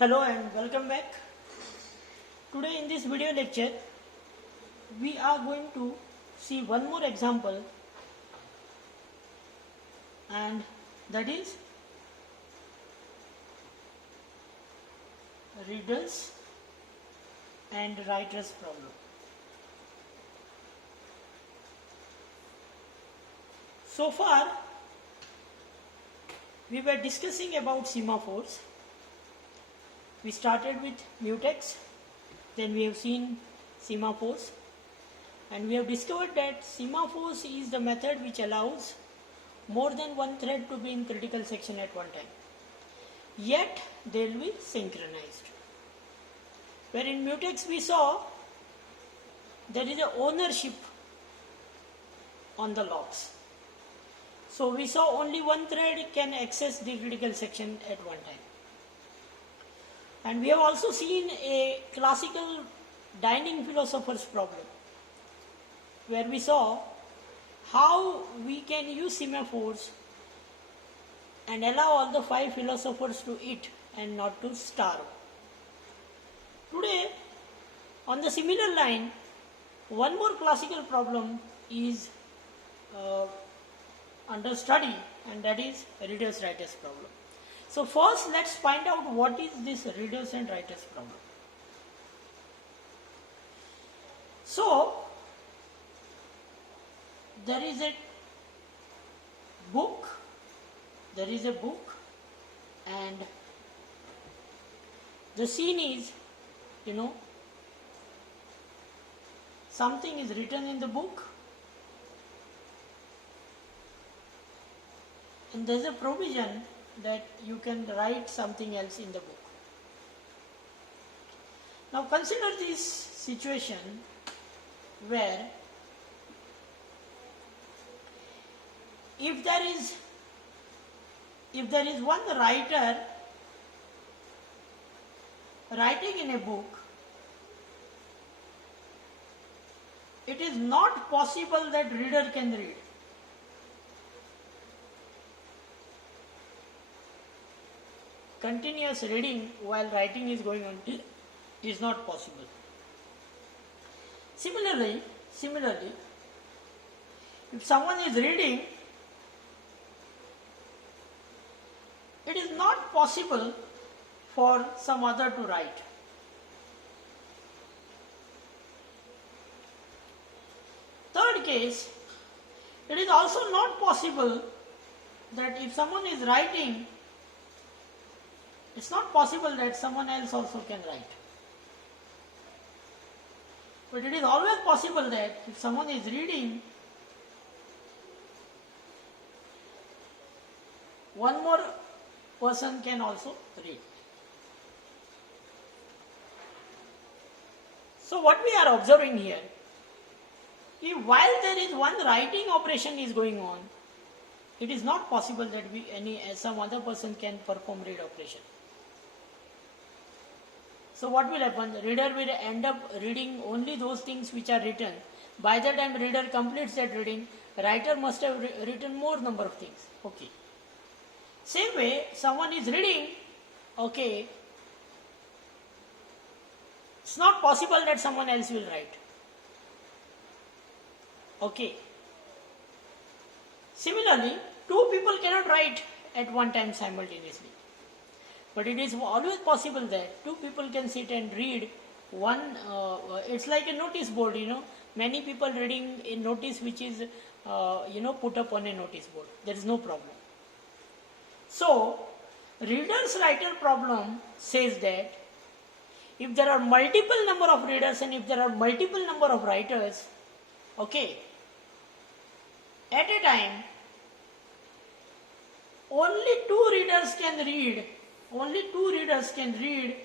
Hello and welcome back. Today in this video lecture we are going to see one more example, and that is readers and writers problem. So far we were discussing about semaphores. We started with mutex, then we have seen semaphores, and we have discovered that semaphores is the method which allows more than one thread to be in critical section at one time, yet they will be synchronized. Where in mutex we saw there is a ownership on the locks. So we saw only one thread can access the critical section at one time. And we have also seen a classical dining philosopher's problem, where we saw how we can use semaphores and allow all the 5 philosophers to eat and not to starve. Today, on the similar line, one more classical problem is under study, and that is readers-writers problem. So first let's find out what is this readers and writers problem. So there is a book, and the scene is, something is written in the book, and there is a provision that you can write something else in the book. Now consider this situation where if there is one writer writing in a book, it is not possible that reader can read. Continuous reading while writing is going on is not possible. Similarly, if someone is reading, it is not possible for some other to write. Third case, it is also not possible that if someone is writing, it's not possible that someone else also can write. But it is always possible that if someone is reading, one more person can also read. So what we are observing here, if while there is one writing operation is going on, it is not possible that some other person can perform read operation. So what will happen? The reader will end up reading only those things which are written. By the time reader completes that reading, writer must have written more number of things. Okay. Same way, someone is reading, okay, it's not possible that someone else will write. Okay. Similarly, 2 people cannot write at one time simultaneously. But it is always possible that 2 people can sit and read one, it's like a notice board, many people reading a notice which is, put up on a notice board. There is no problem. So, readers-writer problem says that if there are multiple number of readers and if there are multiple number of writers, okay, at a time, only 2 readers can read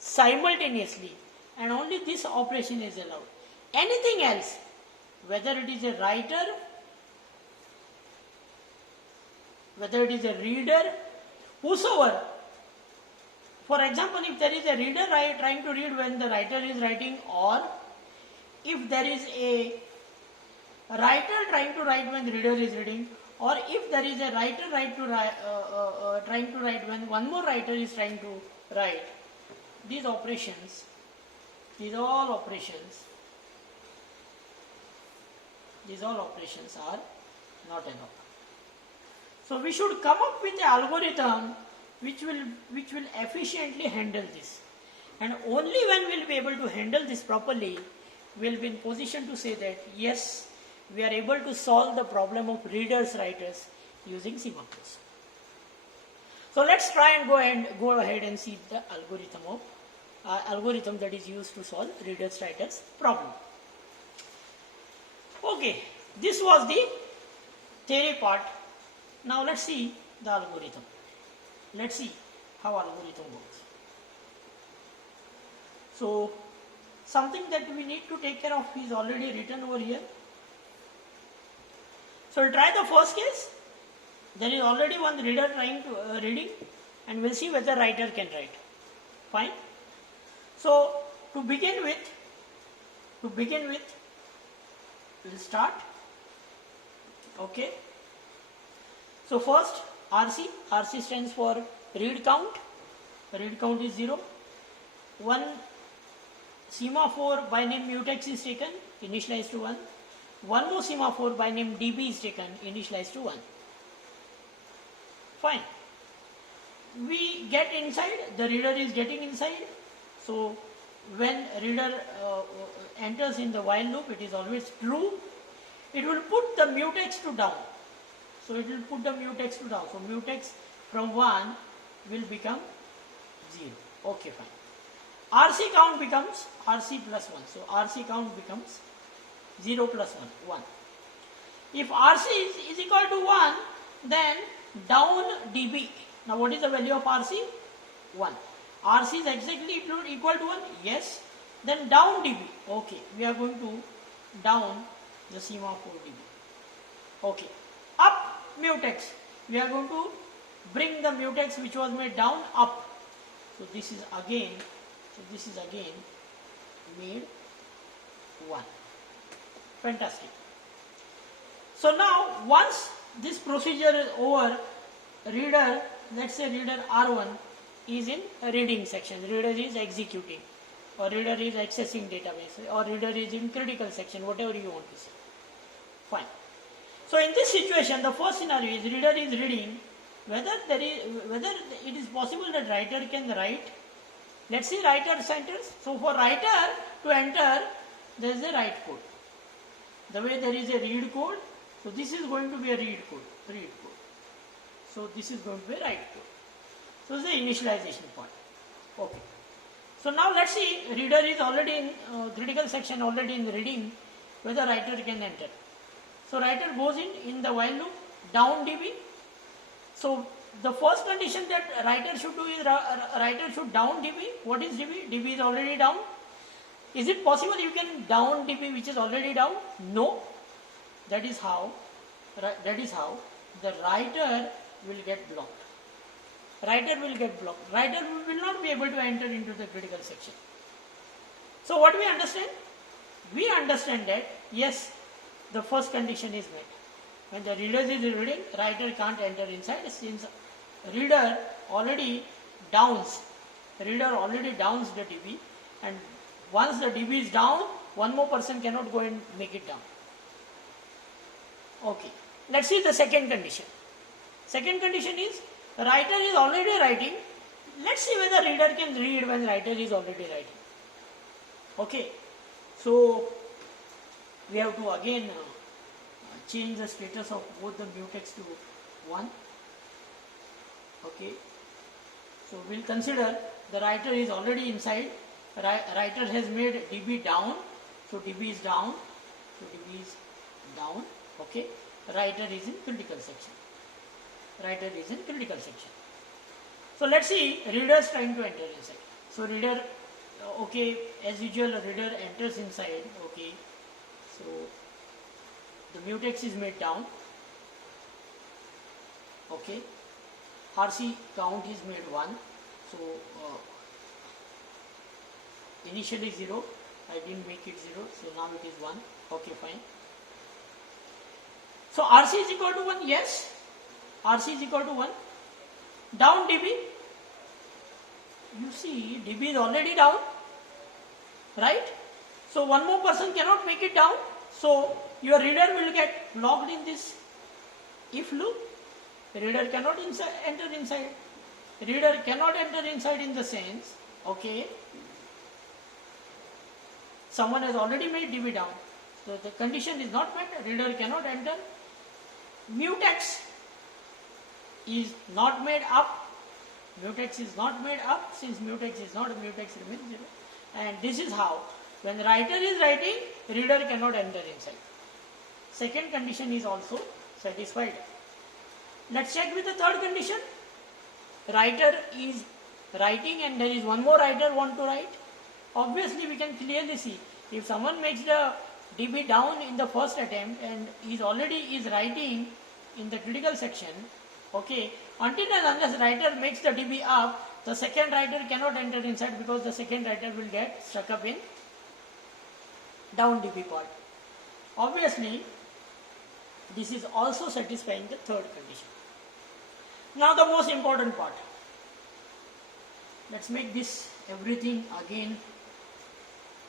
simultaneously, and only this operation is allowed. Anything else, whether it is a writer, whether it is a reader, whosoever. For example, if there is a reader trying to read when the writer is writing, or if there is a writer trying to write when the reader is reading, or if there is a writer trying to write, when one more writer is trying to write, these operations, these all operations are not enough. So we should come up with an algorithm which will efficiently handle this, and only when we will be able to handle this properly, we will be in position to say that yes, we are able to solve the problem of readers writers using semaphores. So let's try and go ahead and see the algorithm that is used to solve readers writers problem. Okay, this was the theory part. Now let's see the algorithm. Let's see how algorithm works. So something that we need to take care of is already written over here. So we'll try the first case. There is already one reader trying to reading, and we'll see whether writer can write. Fine. So to begin with, we'll start. Okay. So first RC stands for read count. Read count is 0. One semaphore by name mutex is taken, initialized to 1. One more semaphore by name db is taken, initialized to 1. Fine. We get inside, the reader is getting inside. So when reader enters in the while loop, it is always true. It will put the mutex to down. So it will put the mutex to down. So mutex from 1 will become 0. Okay, fine. RC count becomes RC plus 1. So RC count becomes 0 plus 1. If RC is equal to 1, then down dB. Now what is the value of RC? 1. RC is exactly equal to 1? Yes. Then down dB. Okay, we are going to down the semaphore dB. Okay. Up mutex. We are going to bring the mutex which was made down up. So this is again made 1. Fantastic. So now once this procedure is over, reader, let's say reader R1 is in reading section, reader is executing, or reader is accessing database, or reader is in critical section, whatever you want to say. Fine. So in this situation, the first scenario is reader is reading, whether it is possible that writer can write. Let's see writer enters. So for writer to enter, there is a write code. The way there is a read code, so this is going to be a read code. So this is going to be a write code. So this is the initialization part. Okay. So now let's see, reader is already in critical section, already in reading, whether writer can enter. So writer goes in the while loop, down dB. So the first condition that writer should do is writer should down dB. What is dB? dB is already down. Is it possible you can down dB which is already down? No. That is how the writer will get blocked. Writer will get blocked. Writer will not be able to enter into the critical section. So what we understand? We understand that yes, the first condition is met. When the reader is reading, writer can't enter inside since reader already downs the dB, and once the dB is down, one more person cannot go and make it down. Okay. Let's see the second condition. Second condition is writer is already writing. Let's see whether reader can read when writer is already writing. Okay. So we have to again change the status of both the mutex to 1. Okay. So we'll consider the writer is already inside. Writer has made dB down. So dB is down. Okay. Writer is in critical section. So let's see reader is trying to enter inside. So reader, okay, as usual reader enters inside. Okay. So the mutex is made down. Okay. RC count is made 1. So initially 0. I didn't make it 0. So now it is 1. Okay, fine. So RC is equal to 1, yes, RC is equal to 1. Down dB, you see dB is already down, right? So one more person cannot make it down, so your reader will get locked in this if loop. Reader cannot enter inside. Reader cannot enter inside in the sense, okay, someone has already made dB down, so the condition is not met, reader cannot enter. Mutex is not made up, mutex is not made up, since mutex is not, mutex remains 0, and this is how, when the writer is writing, reader cannot enter inside. Second condition is also satisfied. Let's check with the third condition. Writer is writing and there is one more writer want to write. Obviously we can clearly see, if someone makes the dB down in the first attempt and is writing in the critical section, okay, until and unless writer makes the dB up, the second writer cannot enter inside, because the second writer will get stuck up in down dB part. Obviously this is also satisfying the third condition. Now the most important part. Let's make this everything again,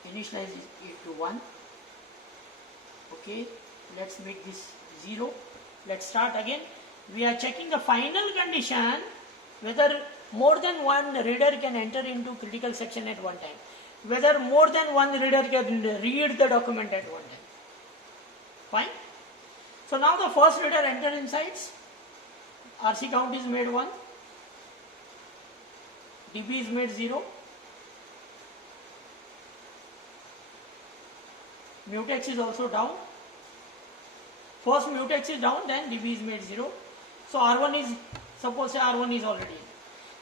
initialize it to 1. Okay, let's make this 0. Let's start again. We are checking the final condition, whether more than one reader can enter into critical section at one time, whether more than one reader can read the document at one time. Fine. So now the first reader enter inside, RC count is made 1, dB is made 0, mutex is also down. First mutex is down, then dB is made 0. So R1 is, suppose say R1 is already in.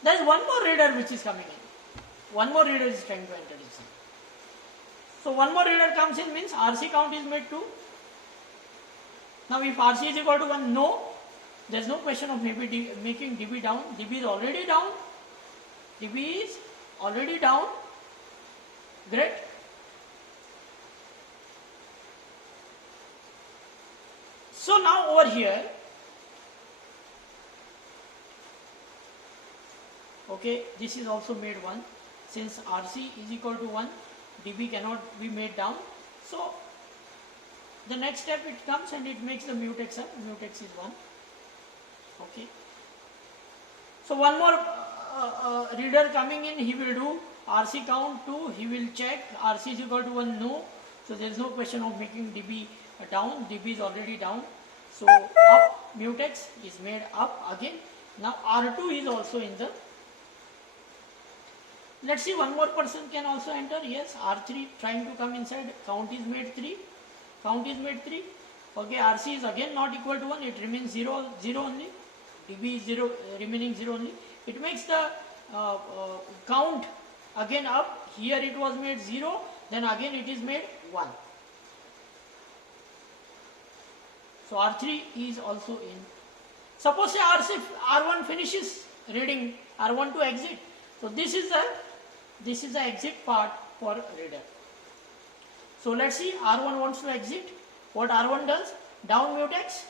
There is one more reader which is coming in. One more reader is trying to enter inside. So one more reader comes in, means RC count is made 2. Now if RC is equal to 1, no, there is no question of making dB down. dB is already down. dB is already down. Great. So now over here, okay, this is also made 1. Since RC is equal to 1, dB cannot be made down. So the next step it comes and it makes the mutex up. Mutex is 1. Okay. So one more reader coming in, he will do RC count 2, he will check RC is equal to 1, no. So there is no question of making dB down, dB is already down. So up, mutex is made up again. Now R2 is also in the, let's see, one more person can also enter. Yes, R3 trying to come inside, count is made 3, count is made 3. Okay, RC is again not equal to 1, it remains 0 only, dB is 0, remaining 0 only. It makes the count again up. Here it was made 0, then again it is made 1. So R3 is also in. Suppose R1 finishes reading, R1 to exit. So this is the exit part for reader. So let's see, R1 wants to exit. What R1 does? Down mutex.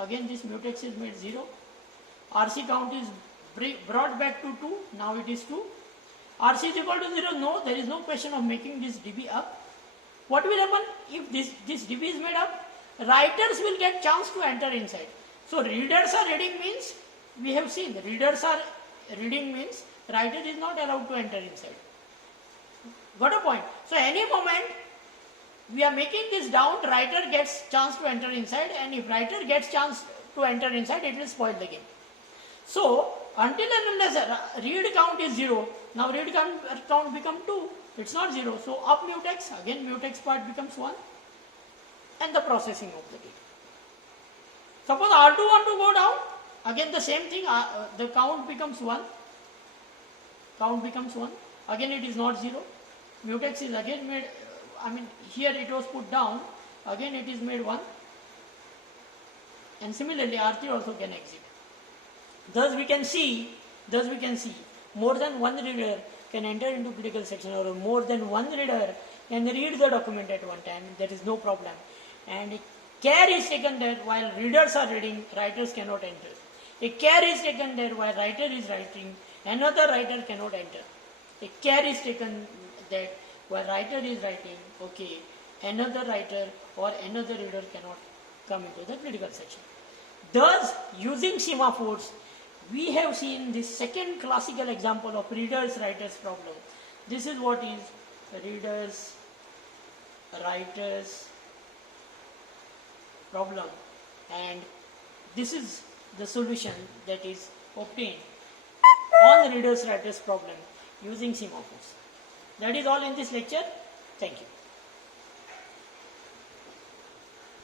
Again this mutex is made 0. RC count is brought back to 2. Now it is 2. RC is equal to 0. No, there is no question of making this dB up. What will happen if this dB is made up? Writers will get chance to enter inside. So readers are reading means, we have seen readers are reading means writer is not allowed to enter inside. Got a point? So any moment we are making this down, writer gets chance to enter inside, and if writer gets chance to enter inside, it will spoil the game. So until and unless read count is 0, now read count become 2, it's not 0. So up mutex, again mutex part becomes 1, and the processing of the data. Suppose R2 want to go down, again the same thing, the count becomes 1, count becomes 1, again it is not 0, mutex is again made, here it was put down, again it is made 1, and similarly R3 also can exit. Thus we can see, more than one reader can enter into critical section, or more than one reader can read the document at one time. There is no problem. And care is taken that while readers are reading, writers cannot enter. A care is taken that while writer is writing, another writer cannot enter. A care is taken that while writer is writing, okay, another writer or another reader cannot come into the critical section. Thus, using semaphores, we have seen the second classical example of readers-writers problem. This is what is readers-writers problem, and this is the solution that is obtained on the readers-writers problem using semaphores. That is all in this lecture. Thank you.